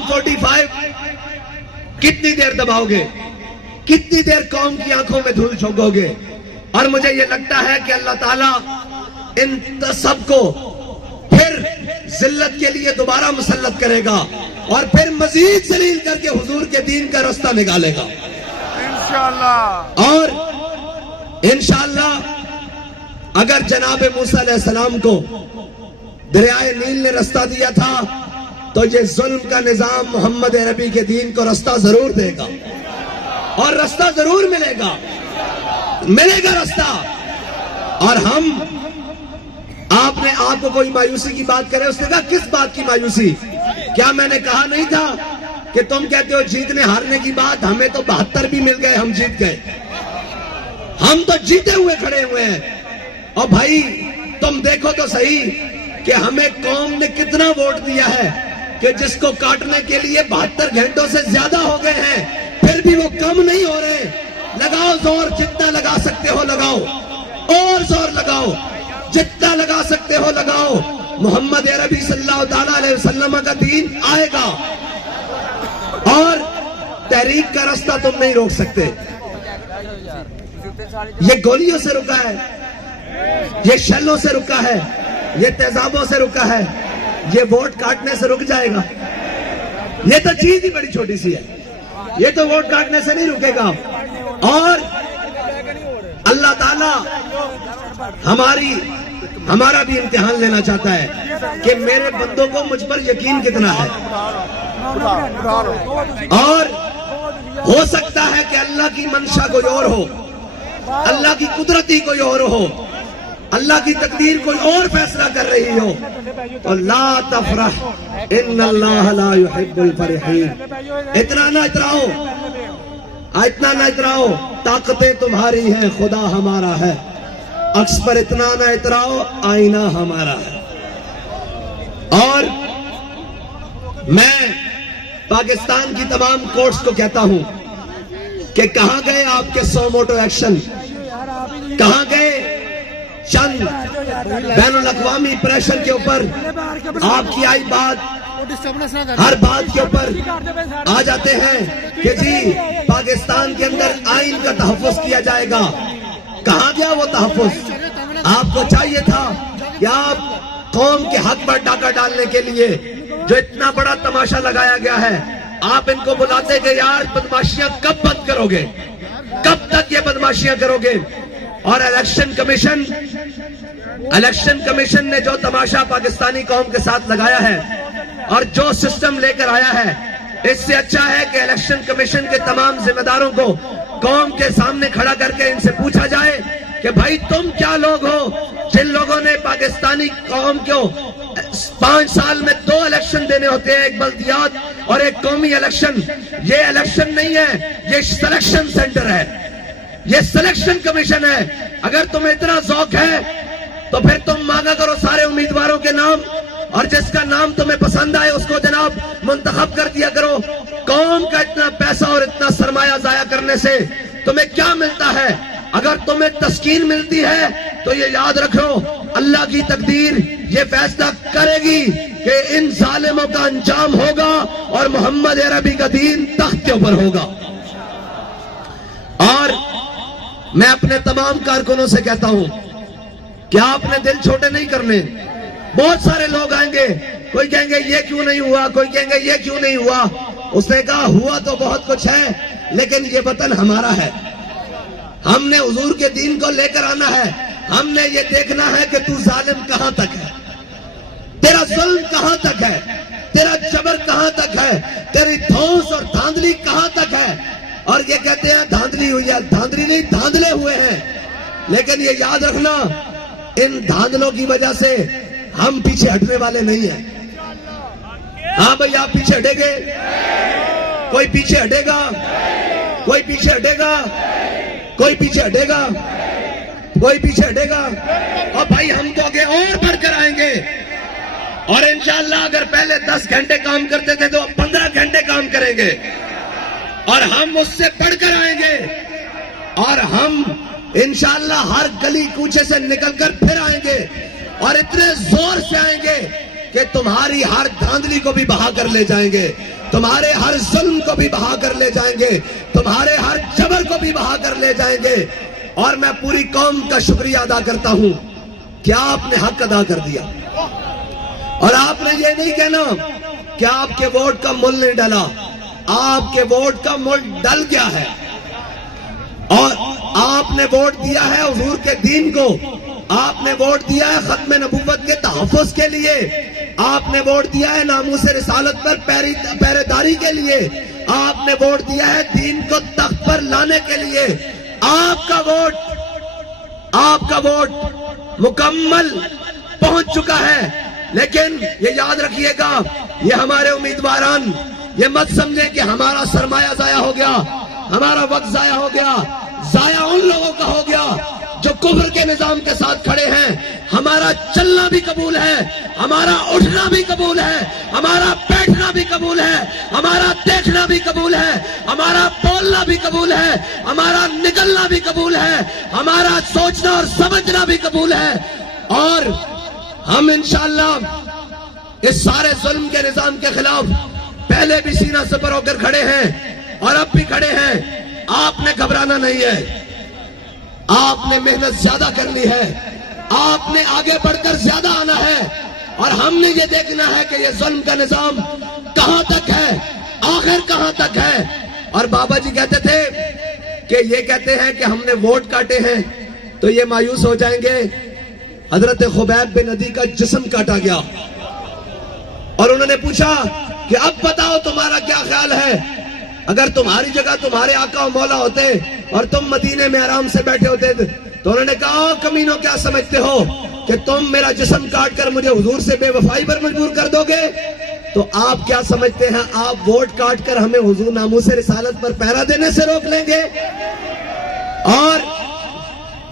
Form 45 کتنی دیر دباؤ گے؟ کتنی دیر قوم کی آنکھوں میں دھول جھونکو گے؟ اور مجھے یہ لگتا ہے کہ اللہ تعالیٰ ان سب کو پھر ذلت کے لیے دوبارہ مسلط کرے گا اور پھر مزید ذلیل کر کے حضور کے دین کا راستہ نکالے گا انشاءاللہ۔ اور انشاءاللہ اگر جناب موسیٰ علیہ السلام کو دریائے نیل نے راستہ دیا تھا تو یہ ظلم کا نظام محمد عربی کے دین کو راستہ ضرور دے گا اور راستہ ضرور ملے گا راستہ۔ اور ہم آپ نے آپ کو کوئی مایوسی کی بات کرے، اس نے کہا کس بات کی مایوسی؟ کیا میں نے کہا نہیں تھا کہ تم کہتے ہو جیتنے ہارنے کی بات؟ ہمیں تو 72 بھی مل گئے، ہم جیت گئے، ہم تو جیتے ہوئے کھڑے ہوئے ہیں۔ اور بھائی تم دیکھو تو صحیح کہ ہمیں قوم نے کتنا ووٹ دیا ہے کہ جس کو کاٹنے کے لیے 72 گھنٹوں سے زیادہ ہو گئے ہیں، پھر بھی وہ کم نہیں ہو رہے۔ لگاؤ زور، جتنا لگا سکتے ہو لگاؤ، اور زور لگاؤ، جتنا لگا سکتے ہو لگاؤ۔ محمد عربی صلی اللہ تعالیٰ علیہ وسلم کا دین آئے گا اور تحریک کا راستہ تم نہیں روک سکتے۔ یہ گولیوں سے رکا ہے، یہ شلوں سے رکا ہے، یہ تیزابوں سے رکا ہے، یہ ووٹ کاٹنے سے رک جائے گا؟ یہ تو چیز ہی بڑی چھوٹی سی ہے، یہ تو ووٹ کاٹنے سے نہیں رکے گا۔ اور اللہ تعالیٰ ہمارا بھی امتحان لینا چاہتا ہے کہ میرے بندوں کو مجھ پر یقین کتنا ہے۔ اور ہو سکتا ہے کہ اللہ کی منشا کوئی اور ہو، اللہ کی قدرت ہی کوئی اور ہو، اللہ کی تقدیر کوئی اور فیصلہ کر رہی ہو۔ تو لا تفرح ان اللہ لا يحب الفرحین۔ اتنا نہ اتراؤ، طاقتیں تمہاری ہیں، خدا ہمارا ہے۔ عکس پر اتنا نہ اتراؤ، آئینہ ہمارا ہے۔ اور میں پاکستان کی تمام کورٹس کو کہتا ہوں کہ کہاں گئے آپ کے 100 موٹو ایکشن؟ کہاں گئے چند بین الاقوامی پریشر کے اوپر آپ کی آئی بات؟ ہر بات کے اوپر آ جاتے ہیں کہ جی پاکستان کے اندر آئین کا تحفظ کیا جائے گا۔ کہاں گیا وہ تحفظ؟ آپ کو چاہیے تھا کہ آپ قوم کے حق پر ڈاکہ ڈالنے کے لیے جو اتنا بڑا تماشا لگایا گیا ہے، آپ ان کو بلاتے کہ یار بدماشیاں کب بند کرو گے، کب تک یہ بدماشیاں کرو گے؟ اور الیکشن کمیشن نے جو تماشا پاکستانی قوم کے ساتھ لگایا ہے اور جو سسٹم لے کر آیا ہے، اس سے اچھا ہے کہ الیکشن کمیشن کے تمام ذمہ داروں کو قوم کے سامنے کھڑا کر کے ان سے پوچھا جائے کہ بھائی تم کیا لوگ ہو جن لوگوں نے پاکستانی قوم کو 5 سال میں 2 الیکشن دینے ہوتے ہیں، ایک بلدیات اور ایک قومی الیکشن۔ یہ الیکشن نہیں ہے، یہ سلیکشن سینٹر ہے، یہ سلیکشن کمیشن ہے۔ اگر تمہیں اتنا ذوق ہے تو پھر تم مانگا کرو سارے امیدواروں کے نام، اور جس کا نام تمہیں پسند آئے اس کو جناب منتخب کر دیا کرو۔ قوم کا اتنا پیسہ اور اتنا سرمایہ ضائع کرنے سے تمہیں کیا ملتا ہے؟ اگر تمہیں تسکین ملتی ہے تو یہ یاد رکھو، اللہ کی تقدیر یہ فیصلہ کرے گی کہ ان ظالموں کا انجام ہوگا اور محمد عربی کا دین تخت کے اوپر ہوگا۔ اور میں اپنے تمام کارکنوں سے کہتا ہوں کہ آپ نے دل چھوٹے نہیں کرنے۔ بہت سارے لوگ آئیں گے، کوئی کہیں گے یہ کیوں نہیں ہوا، کوئی کہیں گے یہ کیوں نہیں ہوا۔ اس نے کہا ہوا تو بہت کچھ ہے، لیکن یہ وطن ہمارا ہے، ہم نے حضور کے دین کو لے کر آنا ہے۔ ہم نے یہ دیکھنا ہے کہ تو ظالم کہاں تک ہے، تیرا ظلم کہاں تک ہے، تیرا جبر کہاں تک ہے، تیری دھونس اور دھاندلی کہاں تک ہے۔ اور یہ کہتے ہیں دھاندلی ہوئی ہے، دھاندلی نہیں، دھاندلے ہوئے ہیں۔ لیکن یہ یاد رکھنا، ان دھاندلوں کی وجہ سے ہم پیچھے ہٹنے والے نہیں ہیں۔ ہاں بھئی آپ پیچھے ہٹیں گے؟ کوئی پیچھے ہٹے گا؟ کوئی پیچھے ہٹے گا؟ کوئی پیچھے ہٹے گا؟ کوئی پیچھے ہٹے گا؟ اور بھائی ہم تو آگے اور بڑھ کر آئیں گے، اور انشاءاللہ اگر پہلے 10 گھنٹے کام کرتے تھے تو 15 گھنٹے کام کریں گے، اور ہم اس سے بڑھ کر آئیں گے، اور ہم انشاءاللہ ہر گلی کوچے سے نکل کر پھر آئیں گے، اور اتنے زور سے آئیں گے کہ تمہاری ہر دھاندلی کو بھی بہا کر لے جائیں گے۔ تمہارے ہر ظلم کو بھی بہا کر لے جائیں گے، تمہارے ہر جبر کو بھی بہا کر لے جائیں گے۔ اور میں پوری قوم کا شکریہ ادا کرتا ہوں کہ آپ نے حق ادا کر دیا، اور آپ نے یہ نہیں کہنا کہ آپ کے ووٹ کا مول نہیں ڈلا، آپ کے ووٹ کا مول ڈل گیا ہے، اور آپ نے ووٹ دیا ہے حضور کے دین کو، آپ نے ووٹ دیا ہے ختم نبوت کے تحفظ کے لیے، آپ نے ووٹ دیا ہے ناموس رسالت پر پہرے داری کے لیے، آپ نے ووٹ دیا ہے دین کو تخت پر لانے کے لیے۔ آپ کا ووٹ مکمل پہنچ چکا ہے، لیکن یہ یاد رکھیے گا، یہ ہمارے امیدواران یہ مت سمجھیں کہ ہمارا سرمایہ ضائع ہو گیا، ہمارا وقت ضائع ہو گیا۔ ضائع ان لوگوں کا ہو گیا جو کفر کے نظام کے ساتھ کھڑے ہیں۔ ہمارا چلنا بھی قبول ہے، ہمارا اٹھنا بھی قبول ہے، ہمارا بیٹھنا بھی قبول ہے، ہمارا دیکھنا بھی قبول ہے، ہمارا بولنا بھی قبول ہے، ہمارا نکلنا بھی قبول ہے، ہمارا سوچنا اور سمجھنا بھی قبول ہے۔ اور ہم انشاءاللہ اس سارے ظلم کے نظام کے خلاف پہلے بھی سینہ سپر ہو کر کھڑے ہیں اور اب بھی کھڑے ہیں۔ آپ نے گھبرانا نہیں ہے، آپ نے محنت زیادہ کرنی ہے، آپ نے آگے بڑھ کر زیادہ آنا ہے، اور ہم نے یہ دیکھنا ہے کہ یہ ظلم کا نظام کہاں تک ہے، آخر کہاں تک ہے۔ اور بابا جی کہتے تھے کہ یہ کہتے ہیں کہ ہم نے ووٹ کاٹے ہیں تو یہ مایوس ہو جائیں گے۔ حضرت خبیب بن عدی کا جسم کاٹا گیا، اور انہوں نے پوچھا کہ اب بتاؤ تمہارا کیا خیال ہے، اگر تمہاری جگہ تمہارے آقا و مولا ہوتے اور تم مدینے میں آرام سے بیٹھے ہوتے تو انہوں نے کہا کمینوں کیا سمجھتے ہو کہ تم میرا جسم کاٹ کر مجھے حضور سے بے وفائی پر مجبور کر دو گے؟ تو آپ کیا سمجھتے ہیں، آپ ووٹ کاٹ کر ہمیں حضور ناموس رسالت پر پہرا دینے سے روک لیں گے؟